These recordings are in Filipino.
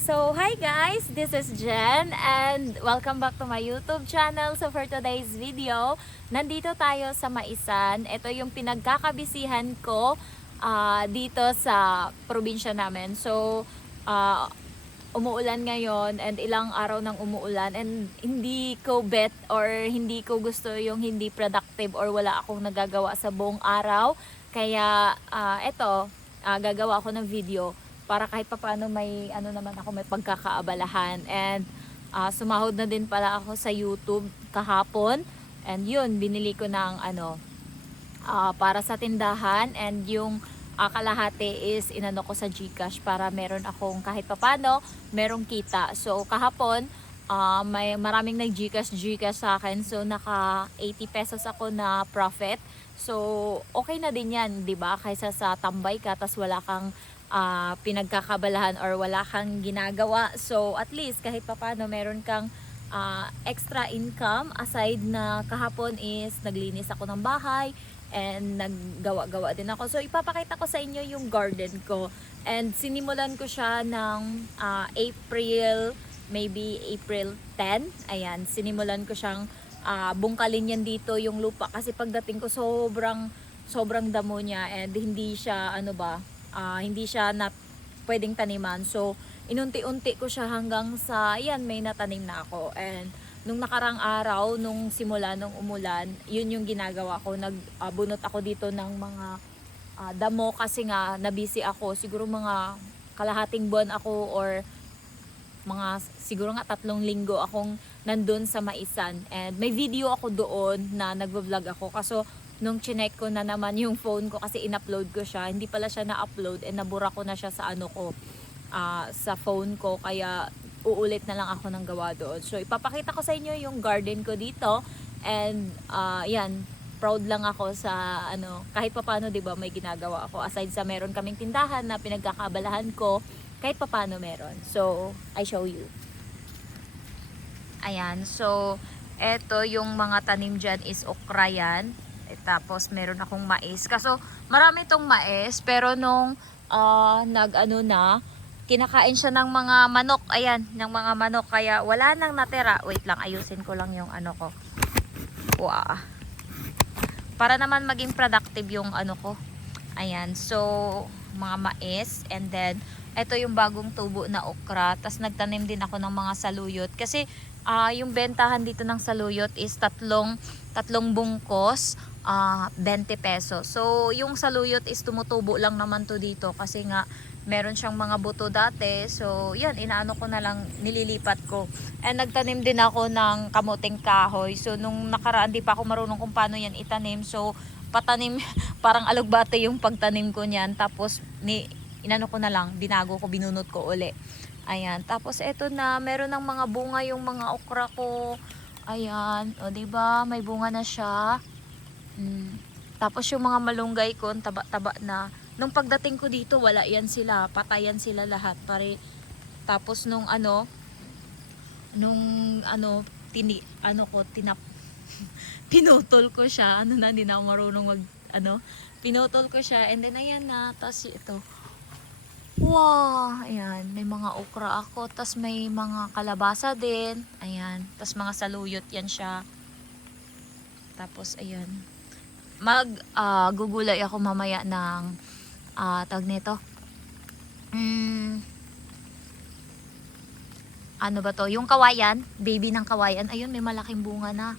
So, hi guys! This is Jen and welcome back to my YouTube channel. So, for today's video, nandito tayo sa Maisan. Ito yung pinagkakabisihan ko dito sa probinsya namin. So, ah, umuulan ngayon and ilang araw nang umuulan and hindi ko bet or hindi ko gusto yung hindi productive or wala akong nagagawa sa buong araw. Kaya, gagawa ako ng video para kahit papaano may ano naman ako, may pagkakaabalahan. And sumahod na din pala ako sa YouTube kahapon, and yun binili ko ng para sa tindahan, and yung kalahati is inano ko sa GCash para meron akong kahit papano merong kita. So kahapon may maraming nag GCash sa akin, so naka 80 pesos ako na profit. So okay na din yan, 'di ba? Kaysa sa tambay ka tas wala kang pinagkakabalahan or wala kang ginagawa. So at least kahit papano meron kang extra income aside na kahapon is naglinis ako ng bahay and naggawa-gawa din ako. So ipapakita ko sa inyo yung garden ko, and sinimulan ko siya ng maybe April 10. Ayan, sinimulan ko siyang bungkalin yan dito yung lupa kasi pagdating ko sobrang damo niya, and hindi siya hindi siya na pwedeng taniman. So inunti-unti ko siya hanggang sa ayan, may natanim na ako. And nung nakarang araw, nung simula nung umulan, yun yung ginagawa ko. Nagbunot ako dito ng mga damo kasi nga nabisi ako. Siguro mga kalahating buwan ako or mga siguro nga 3 linggo akong nandun sa Maisan. And may video ako doon na nagvo-vlog ako. Kaso nung chinek ko na naman yung phone ko kasi in-upload ko siya, hindi pala siya na-upload, and nabura ko na siya sa sa phone ko, kaya uulit na lang ako ng gawa doon. So ipapakita ko sa inyo yung garden ko dito, and yan, proud lang ako sa kahit papaano, 'di ba, may ginagawa ako aside sa meron kaming tindahan na pinagkakabalahan ko, kahit papaano meron. So I show you. Ayan, so eto yung mga tanim dyan is okra yan. Tapos meron akong mais. Kaso marami tong mais, pero nung kinakain siya ng mga manok. Ayan, ng mga manok, kaya wala nang natira. Wait lang, ayusin ko lang yung ko. Wow. Para naman maging productive yung ko. Ayan, so mga mais, and then ito yung bagong tubo na okra. Tas nagtanim din ako ng mga saluyot kasi yung bentahan dito ng saluyot is tatlong bungkos, 20 pesos. So yung saluyot is tumutubo lang naman to dito kasi nga meron siyang mga buto dati. So yan, inaano ko na lang, nililipat ko. And nagtanim din ako ng kamuting kahoy. So nung nakaraan di pa ako marunong kung paano yan itanim. So patanim parang alugbate yung pagtanim ko niyan. Tapos inano ko na lang, binago ko, binunot ko uli. Ayan, tapos eto na, meron ng mga bunga yung mga okra ko. Ayan, o diba, may bunga na siya. Tapos yung mga malunggay ko, taba-taba na. Nung pagdating ko dito, wala yan sila, patayan sila lahat. Tapos pinutol ko siya. Hindi na ako marunong pinutol ko siya, and then ayan na, tapos ito. Wow, ayan, may mga okra ako, tas may mga kalabasa din, ayan, tas mga saluyot yan siya. Tapos ayan, gugulay ako mamaya ng tawag nito. Ano ba to? Yung kawayan, baby ng kawayan. Ayun, may malaking bunga na.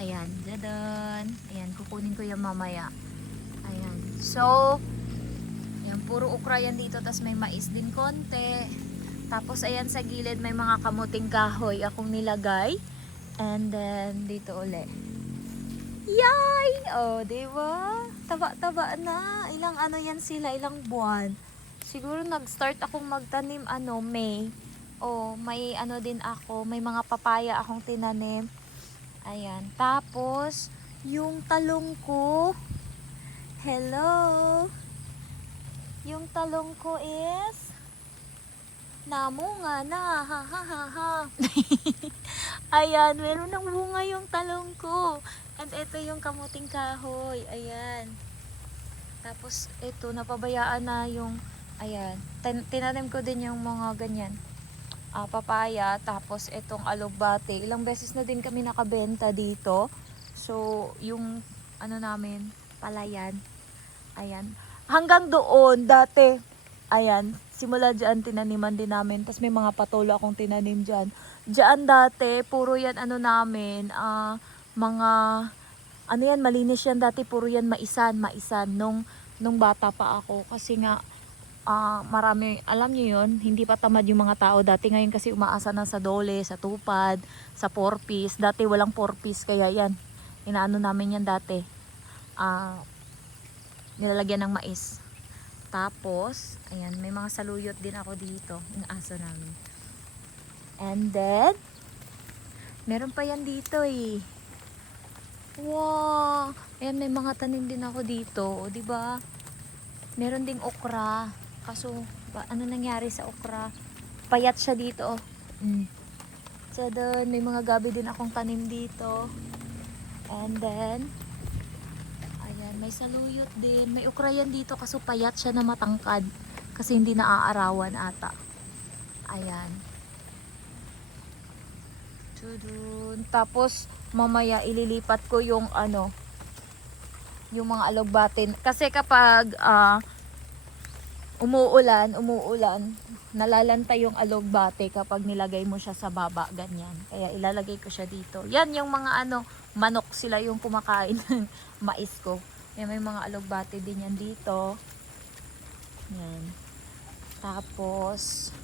Ayan, dadan. Ayan, kukunin ko yan mamaya. Ayan, so ayan, puro okra yan dito, tas may mais din konti. Tapos ayan sa gilid may mga kamuting kahoy akong nilagay. And then dito uli. Yay! Oh, diba? Taba-taba na. Ilang yan sila, ilang buwan. Siguro nag-start akong magtanim May. Oh, may din ako, may mga papaya akong tinanim. Ayan. Tapos yung talong ko. Hello. Yung talong ko is namunga na, ha ha ha ha. Ayan, meron ng bunga yung talong ko. And ito yung kamuting kahoy, ayan. Tapos ito, napabayaan na yung, ayan, tinanim ko din yung mga ganyan. papaya, tapos itong alugbate. Ilang beses na din kami nakabenta dito. So, yung ano namin, palayan. Ayan. Hanggang doon, dati, ayan, simula dyan, tinaniman din namin. Tapos may mga patulo akong tinanim dyan. Dyan dati, puro yan ano namin, mga, ano yan, malinis yan dati, puro yan maisan, nung bata pa ako. Kasi nga, marami, alam nyo yun, hindi pa tamad yung mga tao dati. Ngayon kasi umaasa na sa dole, sa tupad, sa 4-piece. Dati walang 4-piece, kaya yan, inaano namin yan dati. Nilalagyan ng mais. Tapos, ayan, may mga saluyot din ako dito, yung aso namin. And then, meron pa yan dito eh. Wow! Ayan, may mga tanim din ako dito, o diba? Meron ding okra. Kaso, ano nangyari sa okra? Payat siya dito, oh. So, doon, may mga gabi din akong tanim dito. And then, may saluyot din. May okra yan dito kaso payat siya na matangkad. Kasi hindi naaarawan ata. Ayan. Tudun. Tapos mamaya ililipat ko yung ano, yung mga alugbatin. Kasi kapag umuulan, nalalanta yung alugbate kapag nilagay mo siya sa baba, ganyan. Kaya ilalagay ko siya dito. Yan yung mga ano, manok, sila yung kumakain ng mais ko. May mga alugbate din yan dito. Yan. Tapos,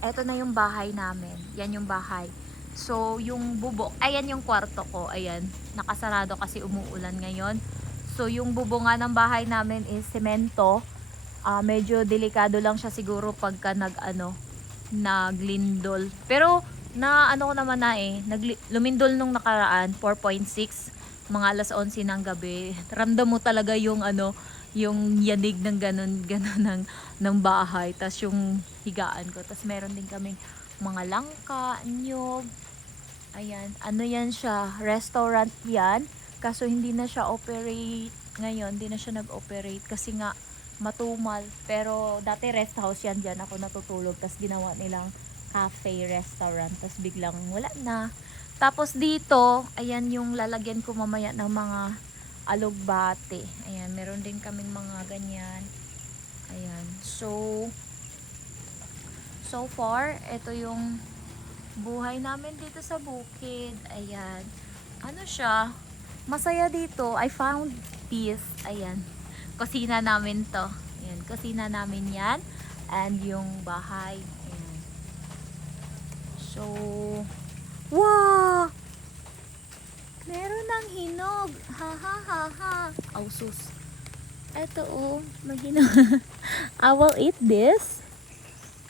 eto na yung bahay namin. Yan yung bahay. So, yung bubong, ayan yung kwarto ko. Ayan, nakasarado kasi umuulan ngayon. So, yung bubong nga ng bahay namin is semento. Medyo delikado lang siya siguro pagka naglindol. Pero, ano ko naman na lumindol nung nakaraan, 4.6. Mga alas 11 ng gabi. Ramdam mo talaga yung yung yanig ng ganun ng bahay. Tas yung higaan ko. Tas meron din kaming mga langka, nyog. Ayan, ano yan siya, restaurant yan. Kaso hindi na siya operate ngayon, hindi na siya nag-operate kasi nga matumal. Pero dati rest house yan, dyan ako natutulog. Tas ginawa nilang cafe, restaurant. Tas biglang wala na. Tapos dito, ayan yung lalagyan ko mamaya ng mga alugbate. Ayan, meron din kaming mga ganyan. Ayan. So far, ito yung buhay namin dito sa bukid. Ayan. Ano siya? Masaya dito. I found peace. Ayan. Kusina namin to. Ayan. Kusina namin yan. And yung bahay. Ayan. So, wow! Meron ng hinog. Ha ha ha ha. Oh, sus. Eto oh, may hinog. I will eat this.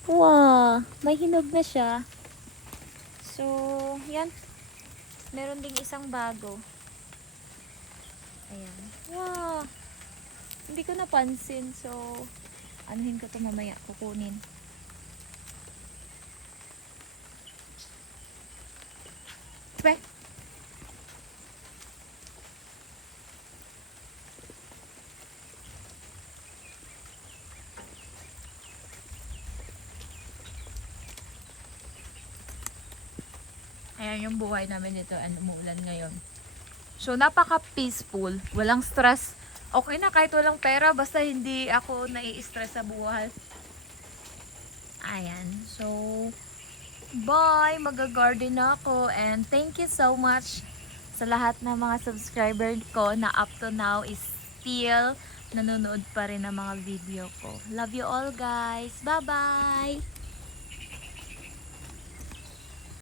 Wow, may hinog na siya. So, yan. Meron ding isang bago. Ayan. Wow. Hindi ko napansin. So, anuhin ko ito mamaya. Kukunin. Pe. Ayan yung buhay namin dito. Umuulan ngayon. So, napaka-peaceful. Walang stress. Okay na kahit walang pera. Basta hindi ako nai-stress sa buhay. Ayan. So, bye! Mag-garden na ako. And thank you so much sa lahat ng mga subscriber ko na up to now is still nanonood pa rin ng mga video ko. Love you all guys. Bye-bye!